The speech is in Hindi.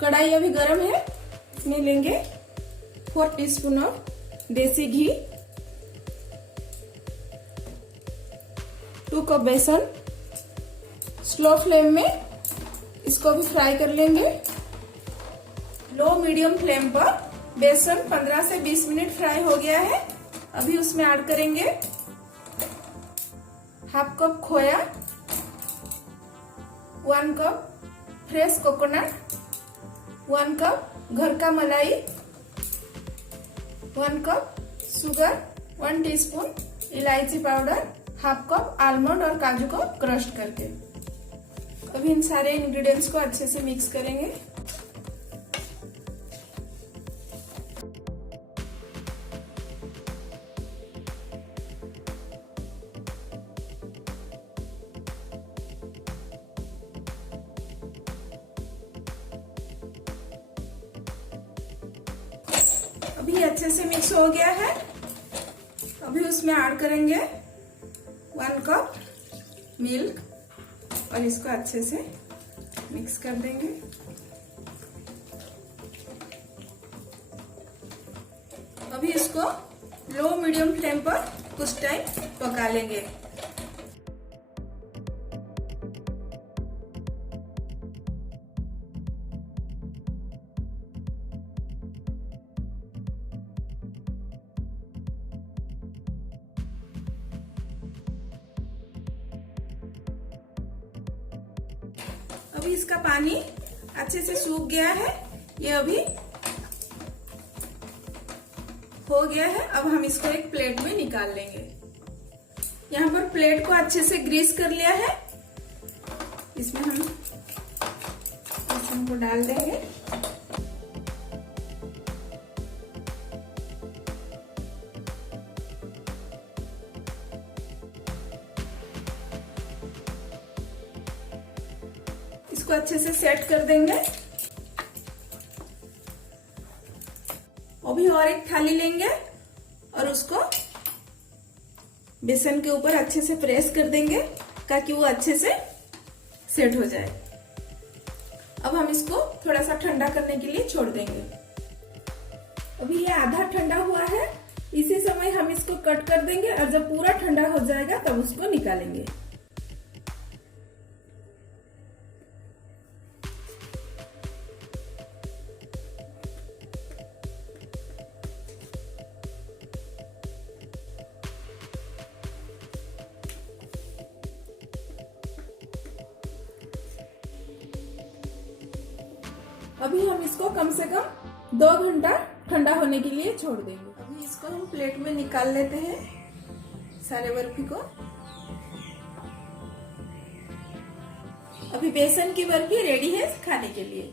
कढ़ाई अभी गरम है, इसमें लेंगे 4 टीस्पून ऑफ देसी घी, 2 कप बेसन। स्लो फ्लेम में इसको भी फ्राई कर लेंगे। लो मीडियम फ्लेम पर बेसन 15 से 20 मिनट फ्राई हो गया है। अभी उसमें ऐड करेंगे 1/2 कप खोया, 1 कप फ्रेश कोकोनट, 1 कप घर का मलाई, 1 कप शुगर, 1 टीस्पून इलायची पाउडर, 1/2 कप आलमंड और काजू को क्रश करके। अभी इन सारे इंग्रेडिएंट्स को अच्छे से मिक्स करेंगे। अभी अच्छे से मिक्स हो गया है। अभी उसमें ऐड करेंगे 1 कप मिल्क और इसको अच्छे से मिक्स कर देंगे। अभी इसको लो मीडियम फ्लेम पर कुछ टाइम पका लेंगे। अभी इसका पानी अच्छे से सूख गया है, ये अभी हो गया है। अब हम इसको एक प्लेट में निकाल लेंगे। यहाँ पर प्लेट को अच्छे से ग्रीस कर लिया है। इसमें हम बेसन को डाल देंगे। इसको अच्छे से सेट कर देंगे। अभी और एक थाली लेंगे और उसको बेसन के ऊपर अच्छे से प्रेस कर देंगे ताकि वो अच्छे से सेट हो जाए। अब हम इसको थोड़ा सा ठंडा करने के लिए छोड़ देंगे। अभी ये आधा ठंडा हुआ है, इसी समय हम इसको कट कर देंगे और जब पूरा ठंडा हो जाएगा तब उसको निकालेंगे। अभी हम इसको कम से कम 2 घंटा ठंडा होने के लिए छोड़ देंगे। अभी इसको हम प्लेट में निकाल लेते हैं सारे बर्फी को। अभी बेसन की बर्फी रेडी है खाने के लिए।